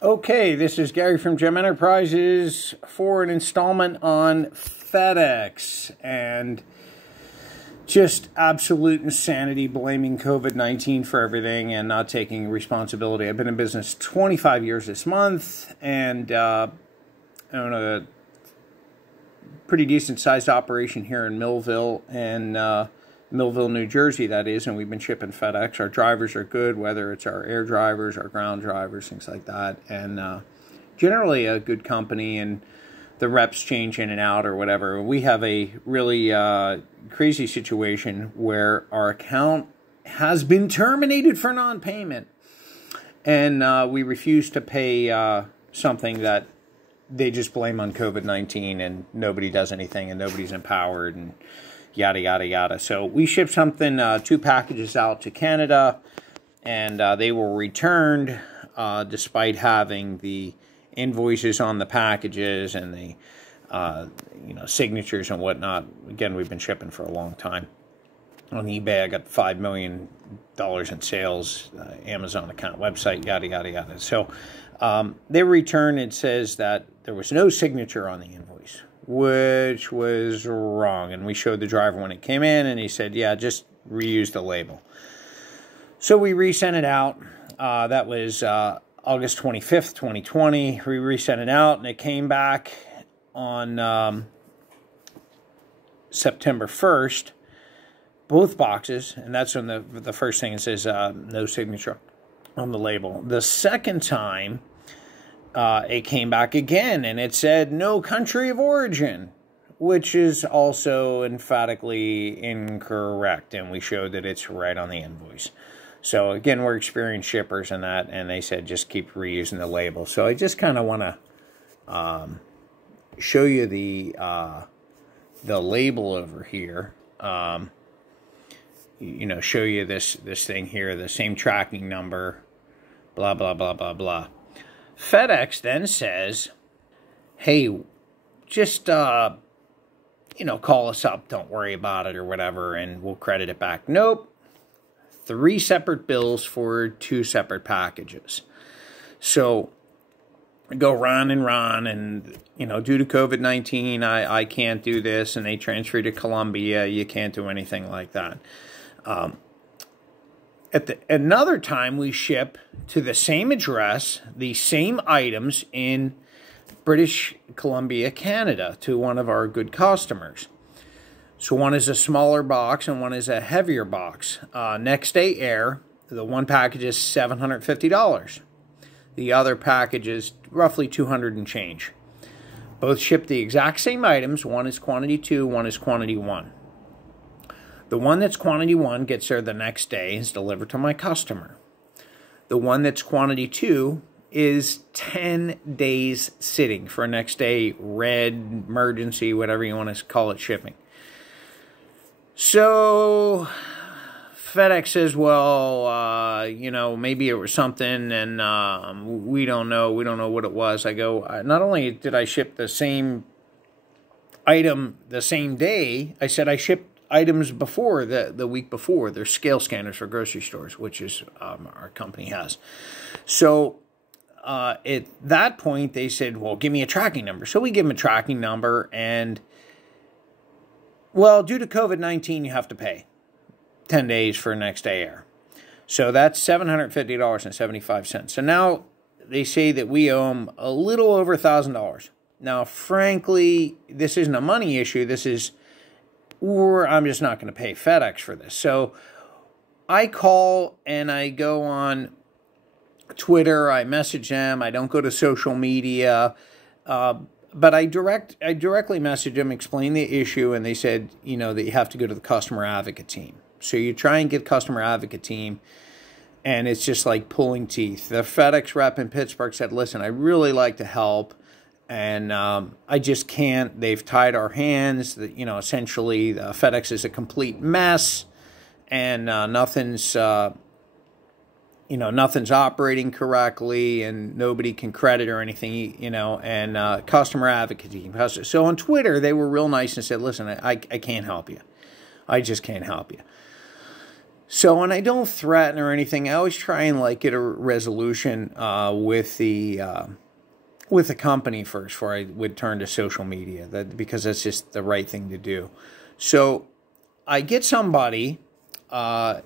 Okay, this is Gary from Gem Enterprises for an installment on FedEx and just absolute insanity blaming COVID-19 for everything and not taking responsibility. I've been in business 25 years this month and I own a pretty decent sized operation here in Millville Millville, New Jersey, that is, and we've been shipping FedEx. Our drivers are good, whether it's our air drivers, our ground drivers, things like that, and generally a good company, and the reps change in and out or whatever. We have a really crazy situation where our account has been terminated for non-payment, and we refuse to pay something that they just blame on COVID-19, and nobody does anything, and nobody's empowered, and yada, yada, yada. So we shipped something, 2 packages out to Canada, and they were returned despite having the invoices on the packages and the signatures and whatnot. Again, we've been shipping for a long time. On eBay, I got $5 million in sales, Amazon account, website, yada, yada, yada. So they returned. It says that there was no signature on the invoice, which was wrong. And we showed the driver when it came in, and he said, yeah, just reuse the label. So we resent it out. That was August 25th, 2020. We resent it out, and it came back on September 1st, both boxes. And that's when the first thing it says no signature on the label. The second time, it came back again, and it said no country of origin, which is also emphatically incorrect, and we showed that it's right on the invoice. So again, we're experienced shippers in that, and they said just keep reusing the label. So I just kind of want to show you the label over here. Show you this thing here, the same tracking number, blah, blah, blah, blah, blah. FedEx then says, hey, just, call us up, don't worry about it or whatever, and we'll credit it back. Nope. 3 separate bills for 2 separate packages. So, go run, and, due to COVID-19, I can't do this, and they transfer to Colombia, you can't do anything like that. Another time we ship to the same address, the same items in British Columbia, Canada, to one of our good customers. So one is a smaller box and one is a heavier box. Next day air, the one package is $750. The other package is roughly $200 and change. Both ship the exact same items. One is quantity 2, one is quantity 1. The one that's quantity 1 gets there the next day, is delivered to my customer. The one that's quantity 2 is 10 days sitting for next day, red, emergency, whatever you want to call it, shipping. So FedEx says, well, maybe it was something, and we don't know. We don't know what it was. I go, not only did I ship the same item the same day, I said I shipped items before, the week before. They're scale scanners for grocery stores, which is our company has. So at that point, they said, well, give me a tracking number. So we give them a tracking number, and, well, due to COVID-19, you have to pay 10 days for next day air. So that's $750.75. So now they say that we owe them a little over $1,000. Now, frankly, this isn't a money issue. This is, or I'm just not going to pay FedEx for this. So I call and I go on Twitter, I message them, I don't go to social media, but I directly message them, explain the issue, and they said, that you have to go to the customer advocate team. So you try and get customer advocate team, and it's just like pulling teeth. The FedEx rep in Pittsburgh said, listen, I'd really like to help, and I just can't. They've tied our hands. Essentially, FedEx is a complete mess, and nothing's operating correctly, and nobody can credit or anything, and customer advocacy. So on Twitter, they were real nice and said, listen, I can't help you. I just can't help you. So, and I don't threaten or anything. I always try and like get a resolution with the company first before I would turn to social media. Because that's just the right thing to do. So, I get somebody on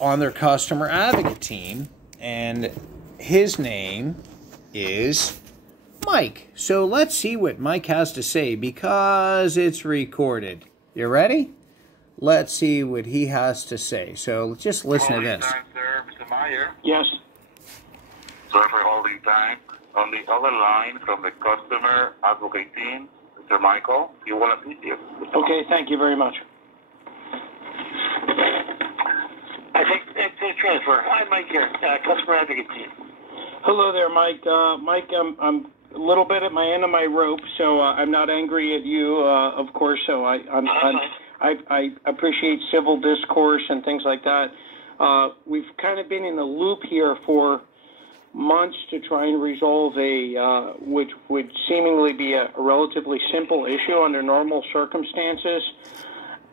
their customer advocate team, and his name is Mike. So let's see what Mike has to say because it's recorded. You ready? Let's see what he has to say. So just listen to this. Time, sir. Mr. Meyer. Yes. Sorry for holding time. On the other line from the customer advocate team, Mr. Michael, you want to meet you. Okay, thank you very much. I think it's a transfer. Hi, Mike here, customer advocate team. Hello there, Mike. Mike, I'm a little bit at my end of my rope, so I'm not angry at you, of course. So I appreciate civil discourse and things like that. We've kind of been in the loop here for months to try and resolve which would seemingly be a relatively simple issue under normal circumstances.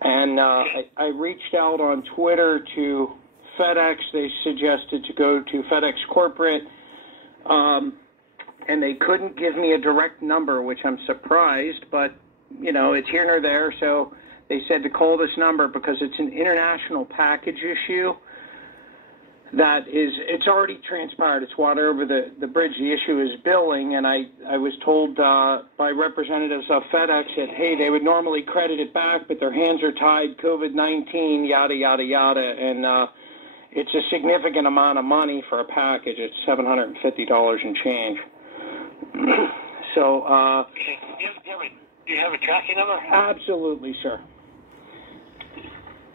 And I reached out on Twitter to FedEx. They suggested to go to FedEx Corporate, and they couldn't give me a direct number, which I'm surprised, but, you know, it's here nor there. So they said to call this number because it's an international package issue that is, it's already transpired. It's water over the bridge. The issue is billing, and I was told by representatives of FedEx that, hey, they would normally credit it back, but their hands are tied, COVID-19, yada, yada, yada, and it's a significant amount of money for a package. It's $750 and change. So, Do you have a tracking number? Absolutely, sir.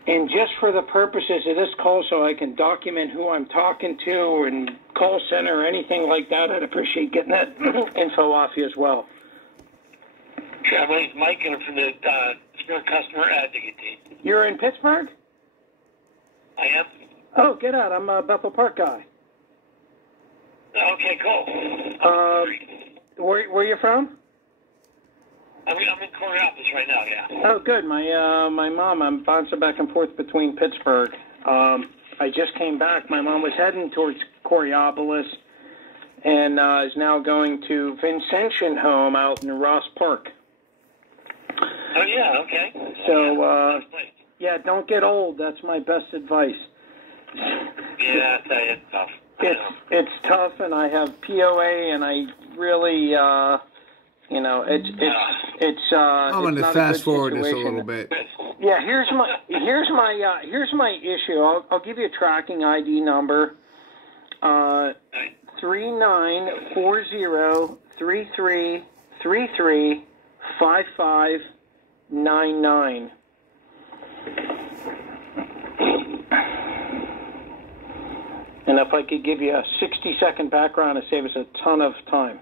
And just for the purposes of this call, so I can document who I'm talking to and call center or anything like that, I'd appreciate getting that info off you as well. Sure, my name's Mike, and I'm from the customer advocate team. You're in Pittsburgh? I am. Oh, get out. I'm a Bethel Park guy. Okay, cool. Where you from? I'm in Coriopolis right now, yeah. Oh, good. My mom, I'm bouncing back and forth between Pittsburgh. I just came back. My mom was heading towards Coriopolis and is now going to Vincentian Home out in Ross Park. Oh, yeah, okay. So, yeah, don't get old. That's my best advice. Yeah, I tell you, it's tough. It's tough, and I have POA, and I really... you know, it's I'm going to fast forward this a little bit. Yeah, here's my issue. I'll give you a tracking ID number. 394033335599. And if I could give you a 60-second background, it'd save us a ton of time.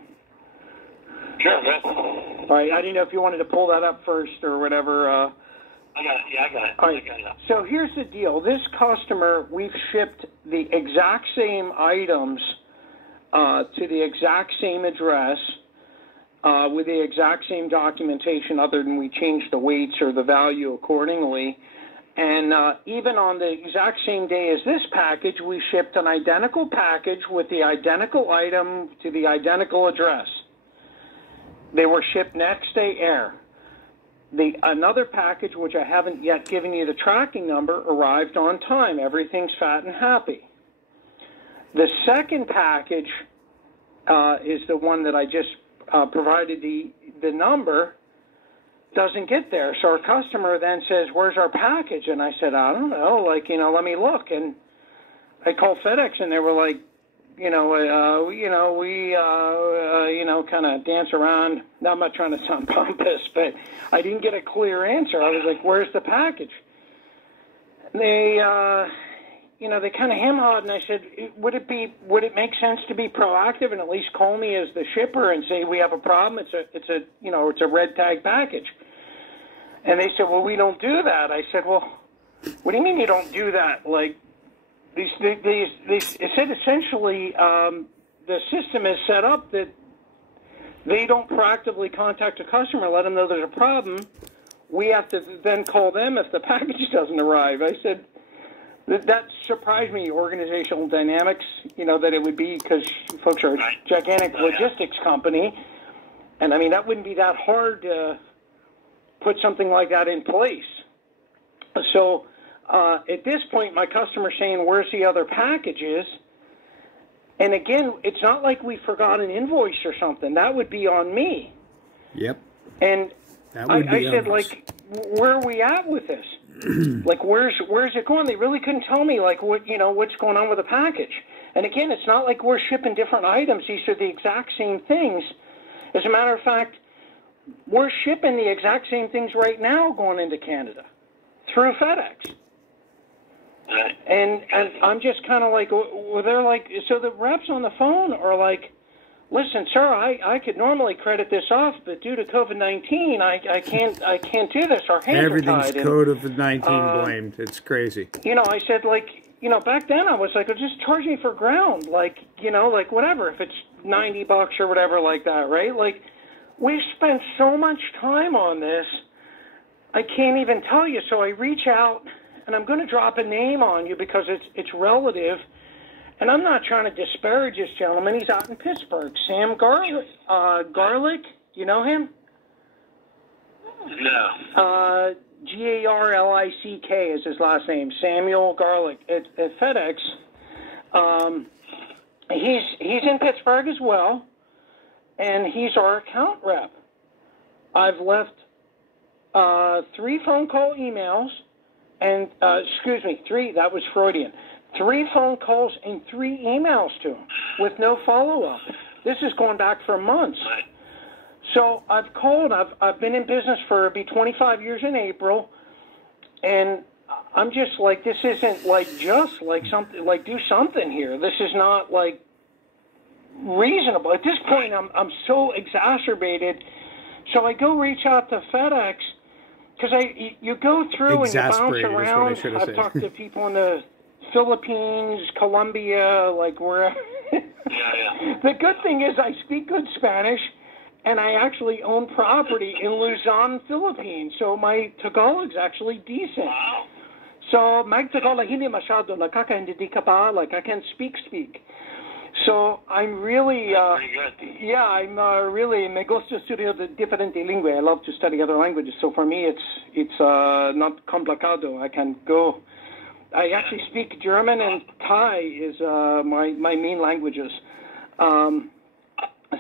Sure, man. All right, I didn't know if you wanted to pull that up first or whatever. I got it. Yeah, I got it. All right. So here's the deal. This customer, we've shipped the exact same items to the exact same address with the exact same documentation other than we changed the weights or the value accordingly. And even on the exact same day as this package, we shipped an identical package with the identical item to the identical address. They were shipped next day air. Another package, which I haven't yet given you the tracking number, arrived on time. Everything's fat and happy. The second package is the one that I just provided the number, doesn't get there. So our customer then says, where's our package? And I said, I don't know, let me look. And I called FedEx, and they were like, we kind of dance around. Now, I'm not trying to sound pompous, but I didn't get a clear answer. I was like, where's the package? And they kind of hem-hawed, and I said, would it make sense to be proactive and at least call me as the shipper and say we have a problem? It's a red tag package. And they said, well, we don't do that. I said, well, what do you mean you don't do that? Like, they said essentially the system is set up that they don't proactively contact a customer, let them know there's a problem. We have to then call them if the package doesn't arrive. I said, That surprised me, organizational dynamics, that it would be, because folks are a gigantic logistics company. And, I mean, that wouldn't be that hard to put something like that in place. So at this point, my customer's saying, where's the other packages? And, again, it's not like we forgot an invoice or something. That would be on me. Yep. And I said, like, where are we at with this? Like, where's it going? They really couldn't tell me, like, what's going on with the package. And again, it's not like we're shipping different items. These are the exact same things. As a matter of fact, we're shipping the exact same things right now going into Canada through FedEx. And I'm just kind of like, well, they're like, so the reps on the phone are like, listen, sir, I could normally credit this off, but due to COVID-19, I can't do this. Our hands are tied. Everything's COVID-19 blamed. It's crazy. I said, like, back then I was like, well, just charge me for ground, like, like whatever, if it's $90 or whatever like that, right? Like, we spent so much time on this, I can't even tell you. So I reach out, and I'm going to drop a name on you because it's relative. And I'm not trying to disparage this gentleman. He's out in Pittsburgh. Sam Garlick. You know him? No. Garlick is his last name. Samuel Garlick at FedEx. He's in Pittsburgh as well, and he's our account rep. I've left 3 phone call emails, and 3. That was Freudian. 3 phone calls and 3 emails to him with no follow-up. This is going back for months. So I've called. I've been in business for it'll be 25 years in April, and I'm just like, this isn't like just like something, like do something here. This is not like reasonable. At this point, I'm so exacerbated. So I go reach out to FedEx because you go through and you bounce around. I've talked to people in the Philippines, Colombia, like where. The good thing is I speak good Spanish, and I actually own property in Luzon, Philippines. So my Tagalog's actually decent. Wow. So mag Tagalog hindi masyado, like I can speak. So I'm really, pretty good. Yeah, I'm really, me gusta estudiar the diferente lingua. I love to study other languages. So for me, it's not complicado. I can go. I actually speak German, and Thai is my main languages.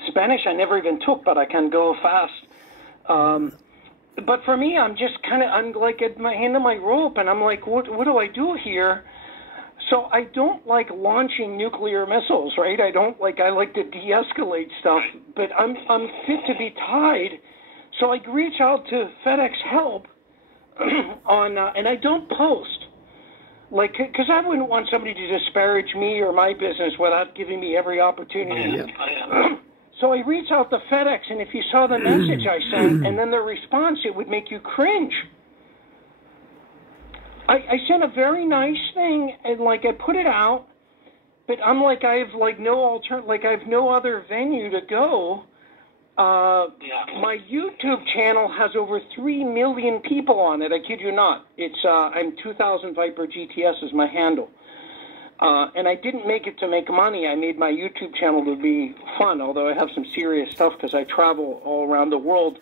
Spanish I never even took, but I can go fast. But for me, I'm just I'm like at my end of my rope, and I'm like, what do I do here? So I don't like launching nuclear missiles, right? I like to de-escalate stuff, but I'm fit to be tied. So I reach out to FedEx Help on, and I don't post. Like, because I wouldn't want somebody to disparage me or my business without giving me every opportunity. So I reach out to FedEx, and if you saw the message I sent and then the response, it would make you cringe. I sent a very nice thing, and like I put it out, but I'm like I have like no I have no other venue to go. My YouTube channel has over 3 million people on it. I kid you not. It's I'm 2000 Viper GTS is my handle, and I didn't make it to make money. I made my YouTube channel to be fun, although I have some serious stuff because I travel all around the world.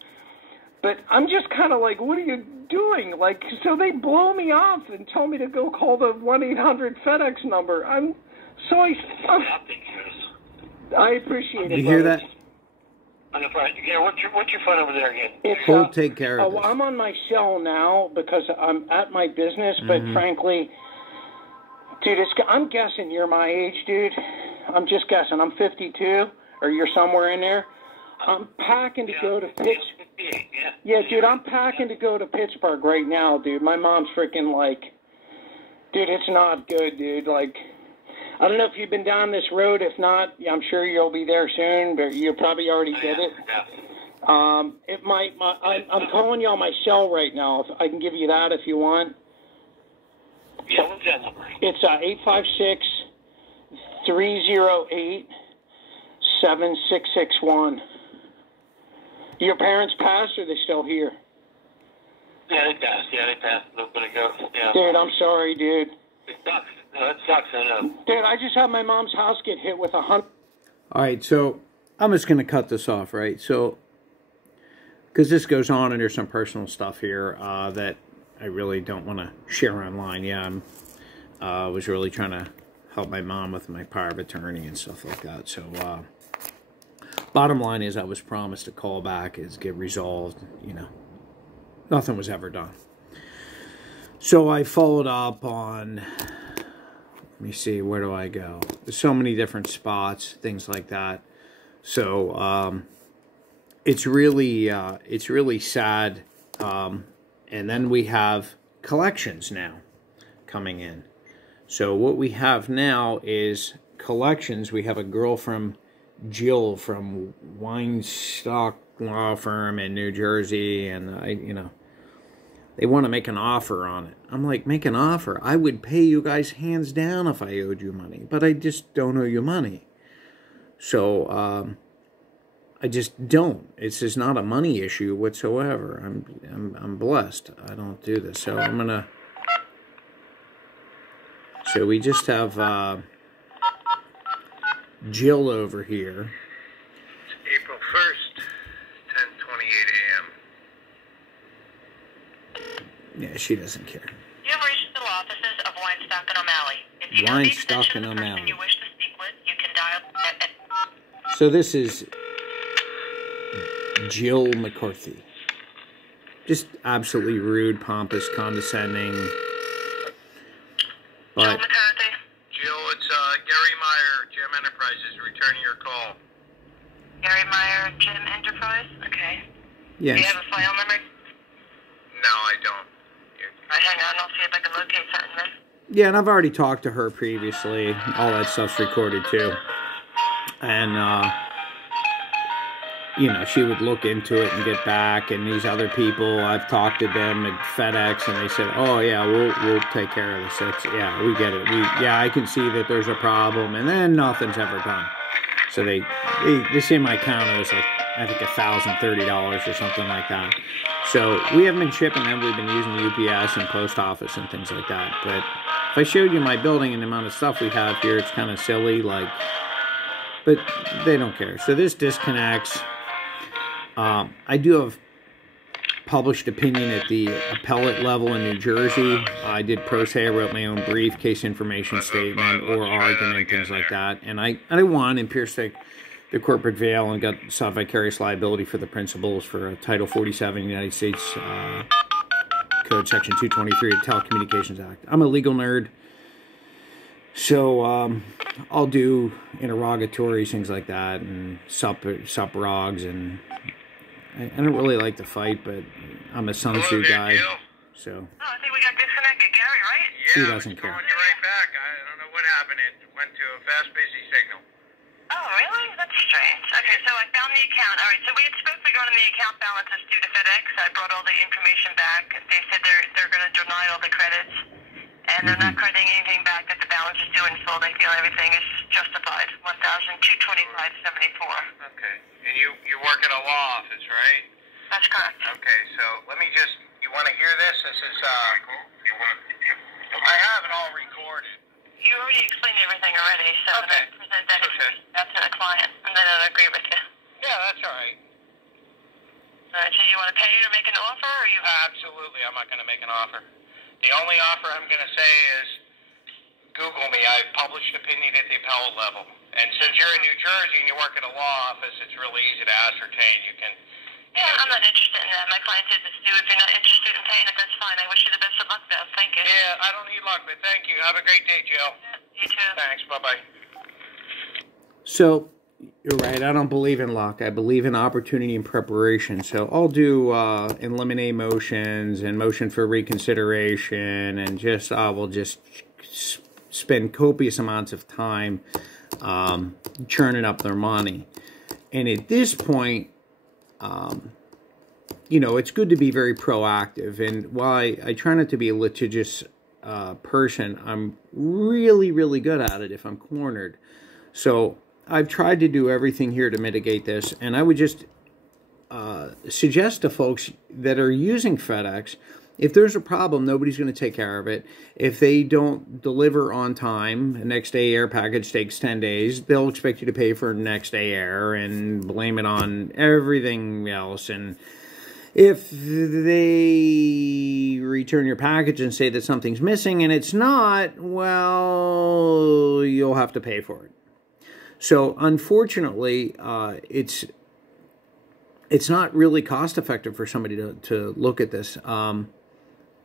But I'm just kind of like, what are you doing? Like, so they blow me off and tell me to go call the 1-800 FedEx number. I appreciate it. You hear that? Yeah, what's your phone over there again? We'll take care of this. I'm on my cell now because I'm at my business, but frankly, dude, I'm guessing you're my age, dude. I'm just guessing. I'm 52, or you're somewhere in there. I'm packing to go to Pittsburgh. Yeah, dude, I'm packing to go to Pittsburgh right now, dude. My mom's freaking like, dude, it's not good, dude. Like, I don't know if you've been down this road. If not, I'm sure you'll be there soon, but you probably already did it. I'm calling you on my cell right now. I can give you that if you want. Yeah, what's that number? It's 856-308-7661. Your parents passed, or are they still here? Yeah, they passed. Yeah, they passed a little bit ago. Yeah. Dude, I'm sorry, dude. It sucks. No, that sucks. I know. Dad, I just had my mom's house get hit with 100. All right, so I'm just going to cut this off, right? So, because this goes on and there's some personal stuff here that I really don't want to share online. Yeah, I was really trying to help my mom with my power of attorney and stuff like that. So, bottom line is I was promised a call back, is get resolved. You know, nothing was ever done. So I followed up on, let me see, where do I go? There's so many different spots, things like that. So it's really sad. And then we have collections now coming in. So what we have now is collections. We have a girl from Jill from Weinstock Law Firm in New Jersey, and they want to make an offer on it. I'm like, make an offer? I would pay you guys hands down if I owed you money, but I just don't owe you money. So I just don't. It's just not a money issue whatsoever. I'm blessed. I don't do this. So I'm gonna. So we just have Jill over here. April 1st, 10:28 a.m. Yeah, she doesn't care. You've reached the offices of Weinstock and O'Malley. If you know the Weinstock extension and of the person O'Malley. you wish to speak with, you can dial at... So this is Jill McCarthy. Just absolutely rude, pompous, condescending. But Jill McCarthy. Jill, it's Gary Meyer, Gem Enterprises, returning your call. Gary Meyer, Gem Enterprise. Okay. yes. Do you have a file number? No, I don't. Hang on, I'll see if I can locate something then. Yeah, and I've already talked to her previously. All that stuff's recorded too. And she would look into it and get back. And these other people, I've talked to them at FedEx, and they said, "Oh yeah, we'll take care of this. Yeah, we get it. I can see that there's a problem." And then nothing's ever done. So they see my account it was like, I think $1,030 or something like that. So we haven't been shipping them. We've been using UPS and post office and things like that. But if I showed you my building and the amount of stuff we have here, it's kind of silly. But they don't care. So this disconnects. I do have published opinion at the appellate level in New Jersey. I did pro se. I wrote my own brief, case information statement, or argument, things like that. And I won and pierced the corporate veil and got sought vicarious liability for the principals for Title 47 United States Code Section 223 of the Telecommunications Act. I'm a legal nerd, so I'll do interrogatories, things like that, and sup-rogs, and I don't really like to fight, but I'm a Sun Tzu guy, so... Oh, I think we got disconnected. Gary, right? Yeah, She doesn't care. calling you right back. I don't know what happened. It went to a fast busy signal. Oh, really? That's strange. Okay, so I found the account. All right, so we had spoke regarding the account balances due to FedEx. I brought all the information back. They said they're going to deny all the credits, and they're not crediting anything back that the balance is due in full. They feel everything is justified. $1,225.74. Okay. And you work at a law office, right? That's correct. Okay, so let me just, you want to hear this? This is, I have it all recorded. You already explained everything already, so I'm Okay. going to present that Okay. to the client, and then I'll agree with you. Yeah, that's all right. All right, so you want to pay or make an offer, or you... Absolutely, I'm not going to make an offer. The only offer I'm going to say is, Google me. I published opinion at the appellate level. And since you're in New Jersey and you work at a law office, it's really easy to ascertain. You can... Yeah, I'm not interested in that. My client says it's due. If you're not interested in paying it, that's fine. I wish you the best of luck, though. Thank you. Yeah, I don't need luck, but thank you. Have a great day, Jill. You too. Thanks. Bye-bye. So, you're right, I don't believe in luck. I believe in opportunity and preparation. So I'll do eliminate motions and motion for reconsideration, and I will just spend copious amounts of time churning up their money. And at this point, it's good to be very proactive. And while I try not to be a litigious person, I'm really, really good at it if I'm cornered. So I've tried to do everything here to mitigate this, and I would just suggest to folks that are using FedEx if there's a problem, nobody's going to take care of it. If they don't deliver on time, a next day air package takes 10 days, they'll expect you to pay for next day air and blame it on everything else. And if they return your package and say that something's missing and it's not, well, you'll have to pay for it. So unfortunately, it's not really cost effective for somebody to look at this.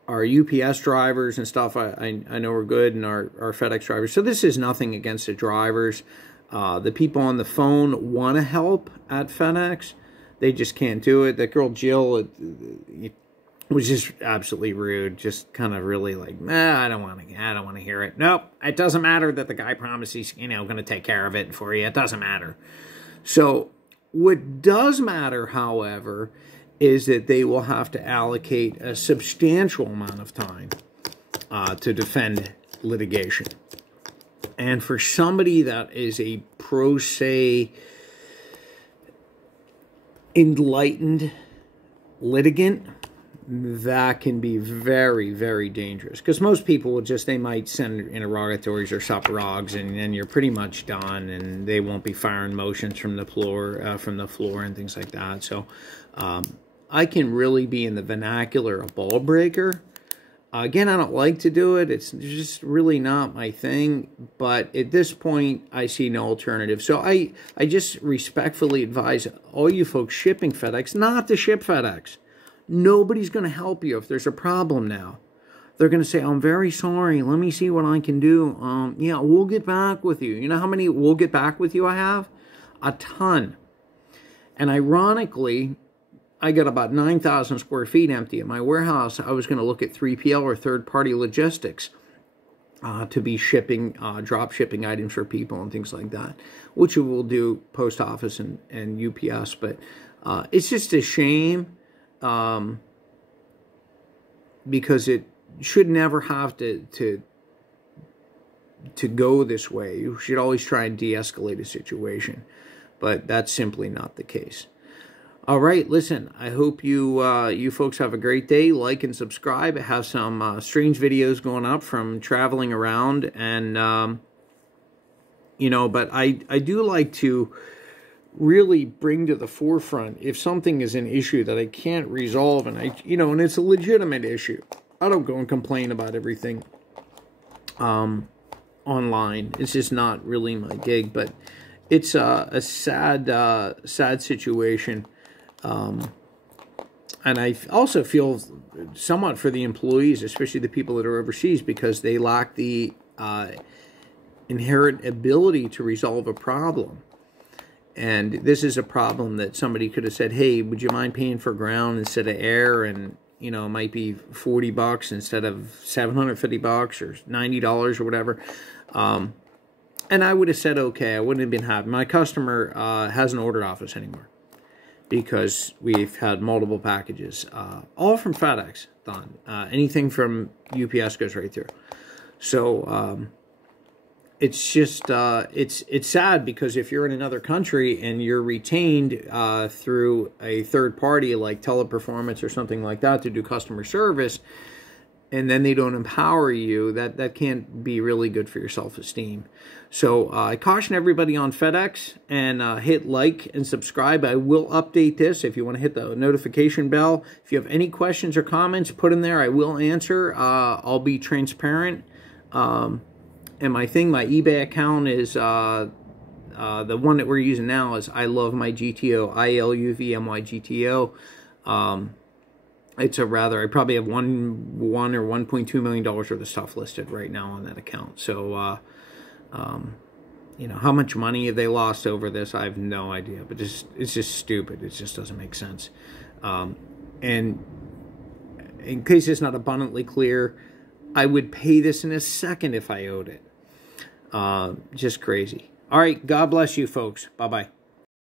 Our UPS drivers and stuff, I know are good, and our FedEx drivers. So this is nothing against the drivers. The people on the phone want to help at FedEx. They just can't do it. That girl Jill was just absolutely rude. Just kind of really like, I don't want to hear it. Nope, it doesn't matter that the guy promised he's going to take care of it for you. It doesn't matter. So what does matter, however, is that they will have to allocate a substantial amount of time to defend litigation. And for somebody that is a pro se enlightened litigant, that can be very, very dangerous. Because most people will they might send interrogatories or sup-rogs, and then you're pretty much done, and they won't be firing motions from the floor and things like that. So I can really be in the vernacular a ball breaker. Again, I don't like to do it. It's just really not my thing. But at this point, I see no alternative. So I just respectfully advise all you folks shipping FedEx not to ship FedEx. Nobody's going to help you if there's a problem now. They're going to say, I'm very sorry. Let me see what I can do. Yeah, we'll get back with you. You know how many we'll get back with you I have? A ton. And ironically, I got about 9,000 square feet empty at my warehouse. I was going to look at 3PL or third-party logistics to be shipping, drop shipping items for people and things like that, which we will do post office and UPS. But it's just a shame. Because it should never have to go this way. You should always try and de-escalate a situation, but that's simply not the case. All right, listen, I hope you folks have a great day. Like and subscribe. I have some strange videos going up from traveling around, and but I do like to really bring to the forefront if something is an issue that I can't resolve, and and it's a legitimate issue. I don't go and complain about everything online. It's just not really my gig, but it's a sad situation, and I also feel somewhat for the employees, especially the people that are overseas, because they lack the inherent ability to resolve a problem. And this is a problem that somebody could have said, hey, would you mind paying for ground instead of air? And, it might be $40 instead of $750 or $90 or whatever. And I would have said, okay, I wouldn't have been happy. My customer hasn't ordered off us anymore because we've had multiple packages, all from FedEx done. Anything from UPS goes right through. So, it's just, it's sad, because if you're in another country and you're retained through a third party like Teleperformance or something like that to do customer service, and then they don't empower you, that can't be really good for your self-esteem. So I caution everybody on FedEx, and hit like and subscribe. I will update this if you want to hit the notification bell. If you have any questions or comments, put them there. I will answer. I'll be transparent. And my eBay account is, the one that we're using now is I Love My GTO, ILUVMY GTO. It's a I probably have $1 or $1.2 million worth of stuff listed right now on that account. So, how much money have they lost over this? I have no idea, but it's just stupid. It just doesn't make sense. And in case it's not abundantly clear, I would pay this in a second if I owed it. Just crazy. All right. God bless you folks. Bye-bye.